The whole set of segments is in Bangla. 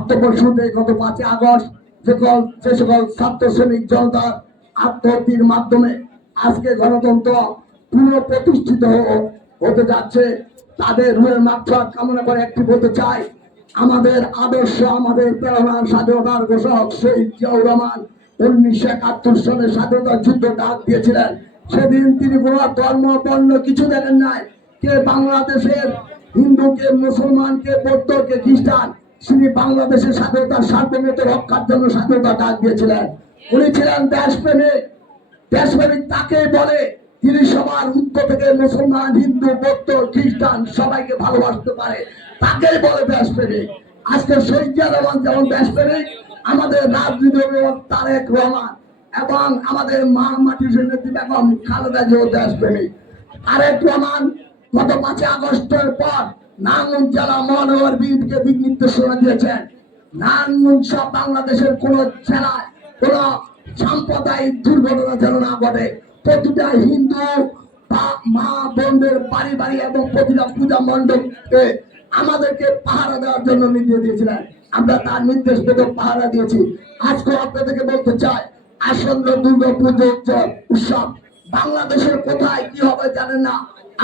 বক্তব্য শুনতে গত 5ই আগস্ট যে সকল ছাত্র শ্রমিক জনতার আত্মহত্যার মাধ্যমে আজকে গণতন্ত্র পুনঃপ্রতিষ্ঠিত হতে যাচ্ছে, তাদের রুহের মাগফিরাত কামনা করে একটি বলতে চাই, আমাদের আদর্শ, আমাদের প্রেরণার স্বাধীনতার ঘোষক শহীদ জিয়াউর রহমান 1971 সালে স্বাধীনতা যুদ্ধ ডাক দিয়েছিলেন। সেদিন তিনি কোন ধর্ম বর্ণ কিছু দেখেন নাই, কে বাংলাদেশের হিন্দু, কে মুসলমান, কে বৌদ্ধ, কে খ্রিস্টান, তিনি বাংলাদেশের স্বাধীনতার সার্বভৌমত্ব রক্ষার জন্য স্বাধীনতা ডাক দিয়েছিলেন। উনি ছিলেন দেশপ্রেমিক। দেশপ্রেমিক তাকে বলে তিনি সবার উত্তর থেকে মুসলমান, হিন্দু, বৌদ্ধ, খ্রিস্টান সবাইকে ভালোবাসতে পারে, তাকেই বলে দেশপ্রেমিক। আজকে শহীদ জিয়া রহমান যেমন দেশপ্রেমিক, আমাদের রাজনীতি অভিভাবক তারেক রহমান এবং আমাদের মা মাটির নেত্রী বেগম খালেদা জিয়াও দেশপ্রেমিক। তারেক রহমান গত 5ই আগস্টের পর নারায়ণগঞ্জ জেলা মহানগর বিএনপিকে দিক নির্দেশনা দিয়েছেন, নারায়ণগঞ্জ সহ বাংলাদেশের কোন জেলায় কোন সাম্প্রদায়িক দুর্ঘটনা যেন না ঘটে, প্রতিটা হিন্দু মা বোনদের বাড়ি বাড়ি এবং প্রতিটা পূজা মণ্ডপকে আমাদেরকে পাহারা দেওয়ার জন্য নির্দেশ দিয়েছিলেন। আমরা তার নির্দেশ পেতে পাহারা দিয়েছি। আজকে আপনাদেরকে বলতে চাই, আসন্ন দুর্গা পুজো উৎসব বাংলাদেশের কোথায় কি হবে জানেন না।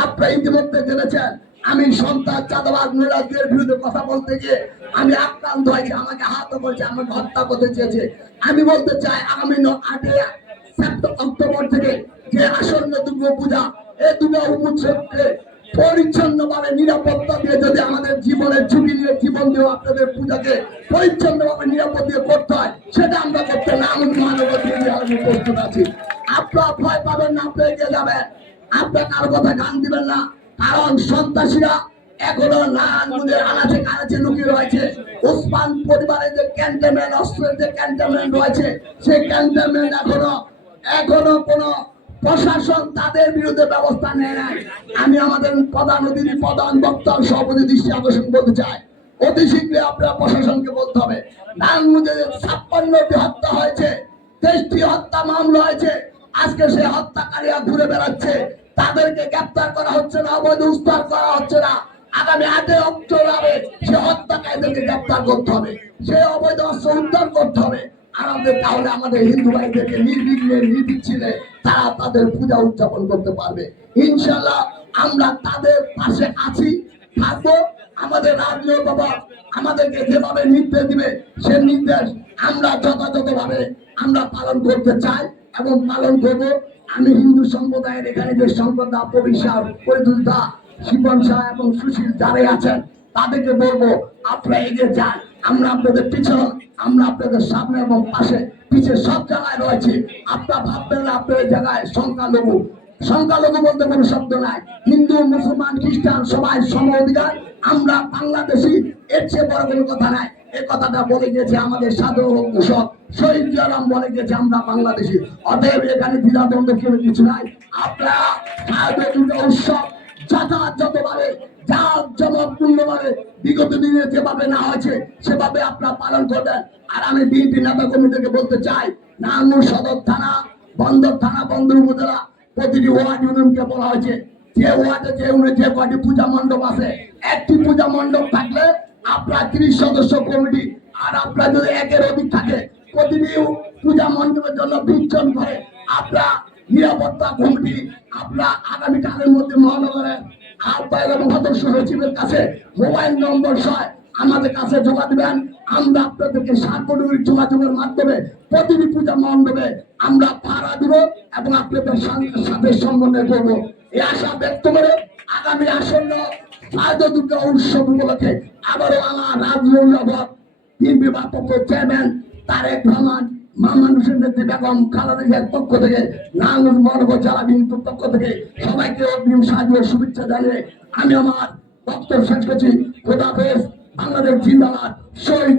আপনারা ইতিমধ্যে জেনেছেন আমি সন্ত্রাস, চাঁদাবাজ, নৈরাজ্যের বিরুদ্ধে কথা বলতে গিয়ে আমি আক্রান্ত হয়েছি, আমাকে আহত করেছে, আমাকে হত্যা করতে চেয়েছে। আমি বলতে চাই আগামী 8 অক্টোবর থেকে যে আসন্ন দুর্গা পূজা, এই দুর্গা উৎসবকে পরিচ্ছন্নভাবে নিরাপত্তা দিয়ে যদি আমাদের জীবনের ঝুঁকি নিয়ে জীবন দিয়ে আপনাদের পূজাকে পরিচ্ছন্নভাবে নিরাপদ দিয়ে করতে হয়, সেটা আমরা করতে না মহানগর দিয়ে আমি প্রস্তুত আছি। আপনারা ভয় পাবেন না, আপনি এগিয়ে যাবেন, আপনার কারো কথা গান দিবেন না, কারণ সন্ত্রাসীরা এখনো নারায়ণগঞ্জের আনাচে কানাচে লুকিয়ে রয়েছে। ওসমান পরিবারের যে ক্যান্টনমেন্ট, অস্ত্রের যে ক্যান্টনমেন্ট রয়েছে, সেই ক্যান্টনমেন্ট এখনো কোন প্রশাসন তাদের বিরুদ্ধে ব্যবস্থা নেয় নাই। আমি আমাদের প্রধান অতিথি, প্রধান বক্তা, সভাপতি দৃষ্টি আকর্ষণ করতে চাই, অতি শীঘ্রই আপনারা প্রশাসনকে বলতে হবে, নারায়ণগঞ্জে 56টি হত্যা হয়েছে, 23টি হত্যা মামলা হয়েছে, আজকে সে হত্যাকারীরা ঘুরে বেড়াচ্ছে, তাদেরকে গ্রেপ্তার করা হচ্ছে না, অবৈধ উদ্ধার করা হচ্ছে না। আগামী 8 অক্টোবরে সে হত্যাকারীদেরকে গ্রেপ্তার করতে হবে, সে অবৈধ অস্ত্র উদ্ধার করতে হবে। তাহলে আমাদের হিন্দু ভাইদেরকে নির্বিঘ্নে নির্বিচ্ছিন্নে তারা তাদের পূজা উদযাপন করতে পারবে। ইনশাআল্লাহ আমরা তাদের পাশে আছি, থাকবো। আমাদের রাজনীতি বাবা আমাদেরকে যেভাবে নির্দেশ দিবে, সে নির্দেশ আমরা যথাযথভাবে আমরা পালন করতে চাই এবং পালন করব। আমি হিন্দু সম্প্রদায়ের এখানে যে সম্প্রদায় পরিষদ পরিদুলদা, শিবন শাহ এবং সুশীল যারাই আছেন, তাদেরকে বলবো আপনারা এগিয়ে যান, আমরা আপনাদের পিছনে, আমরা আপনাদের সামনে এবং পাশে পিছে সব জায়গায় রয়েছে। আপনারা ভাববেন না আপনাদের জায়গায় সংখ্যালঘু বলতে কোনো শব্দ নাই, হিন্দু, মুসলমান, খ্রিস্টান সবাই সম অধিকার, আমরা বাংলাদেশি, এর চেয়ে বড় কোনো কথা নাই। এই কথাটা বলে গেছে আমাদের সাধারণ ঘোষক শহীদ জিয়া রহমান, বলে গেছে আমরা বাংলাদেশি। অতএব এখানে দ্বিধাদ্বন্দ্ব কেউ কিছু নাই। আপনারা উৎসব যথাযথভাবে জাঁকজমকপূর্ণভাবে বিগত দিনে যেভাবে না হয়েছে সেভাবে আপনারা পালন করবেন। আর আমি বিএনপি নেতা কর্মীদেরকে বলতে চাই, নারায়ণগঞ্জ সদর থানা, বন্দর থানা, বন্দর উপজেলা প্রতিটি ওয়ার্ড ইউনিয়নকে বলা হয়েছে, যে ওয়ার্ডে যে কয়টি পূজা মণ্ডপ আছে, একটি পূজা মণ্ডপ থাকলে আপনার 30 সদস্য কমিটি, আর আপনার যদি একের অধিক থাকে প্রতিটি পূজা মণ্ডপের জন্য 20 জন করে আপনার নিরাপত্তা কমিটি আপনার আগামীকালের মধ্যে মহানগরের আহ্বায়ক এবং সদস্য সচিবের কাছে মোবাইল নম্বর সহ আমাদের কাছে জমা দিবেন। আমরা আপনাদেরকে সার্বজনীন যোগাযোগের মাধ্যমে প্রতিটি পূজা মণ্ডপে আমরা পাহারা দিব এবং আপনাদের সাথে সমন্বয় করবো। এই আশা ব্যক্ত করে আগামী আসন্ন শারদীয় দুর্গা উৎসব উপলক্ষে আবারও আমার রাজনৈতিক বিএনপি ভারপ্রাপ্ত চেয়ারম্যান তারেক রহমান, মানুষের নেত্রী বেগম খালেদা জিয়ার পক্ষ থেকে, নারায়ণগঞ্জ মহানগর জেলা বিএনপির পক্ষ থেকে সবাইকে অগ্রিম সাহায্য শুভেচ্ছা জানিয়ে আমি আমার বক্তব্য শেষ করছি। খোদা হাফেজ। বাংলাদেশ জিন্দাবাদ। শহীদ